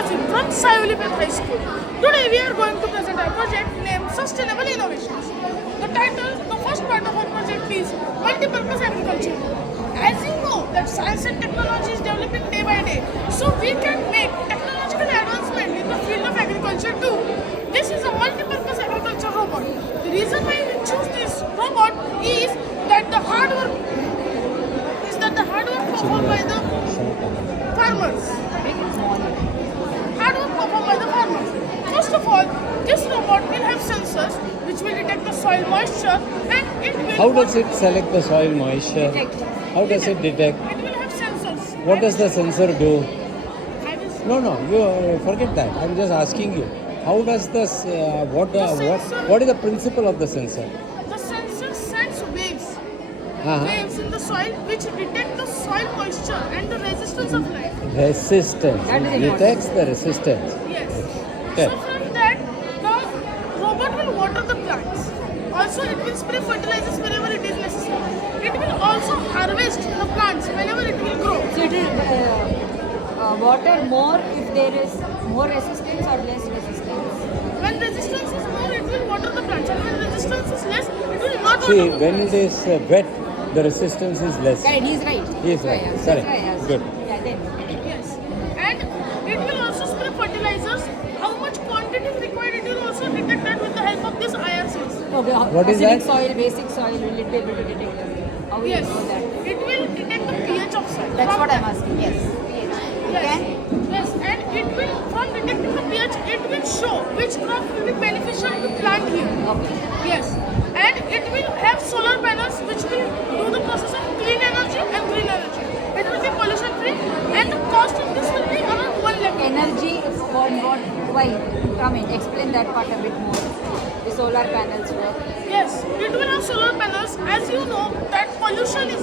Azim from Sayolipet High School. Today we are going to present our project named Sustainable Innovations. The title, the first part of our project is Multipurpose Agriculture. As you know that science and technology is developing day by day, so we can make technological advancement in the field of agriculture too. This is a multi-purpose agriculture robot. The reason why we choose this robot is that the hard work performed by the farmers. Hard work performed by the farmers. First of all, this robot will have sensors which will detect the soil moisture and it will. How does it select the soil moisture? How does it detect? It will have sensors. What does the sensor do? I will- No, you forget that. I'm just asking you. How does this? sensor- What is the principle of the sensor? The sensor sends waves. Uh-huh. Waves in the soil which detect the soil moisture and the resistance of life. Resistance. That is It important. detects the resistance. Yes. Okay. So from that, the robot will water the plants. Also, it will spray fertilizers whenever it is necessary. It will also harvest the plants whenever it will grow. So it will water more if there is more resistance or less resistance. When resistance is more, it will water the plants. And when resistance is less, it will not See, water the when it is wet, the resistance is less. Right, he's right. He is right. Yeah, Sorry. that's right, yes. Good. Yeah, then. Yes. And it will also spray fertilizers. How much quantity is required, it will also detect that with the help of this IRCs. Okay, What is acidic that? soil, basic soil, will it be able to detect? How will Yes. you know that? It will detect the pH of soil. That's From what I'm asking. Yes. Yes. Can? Yes, and it will, from detecting the pH, it will show which crop will be beneficial to plant here. Okay. Yes. And it will have solar panels which will do the process of clean energy and green energy. It will be pollution free and the cost of this will be around 1 lakh. Energy is what? Why? Come in. Explain that part a bit more. The solar panels work. Yes, it will have solar panels. As you know that pollution is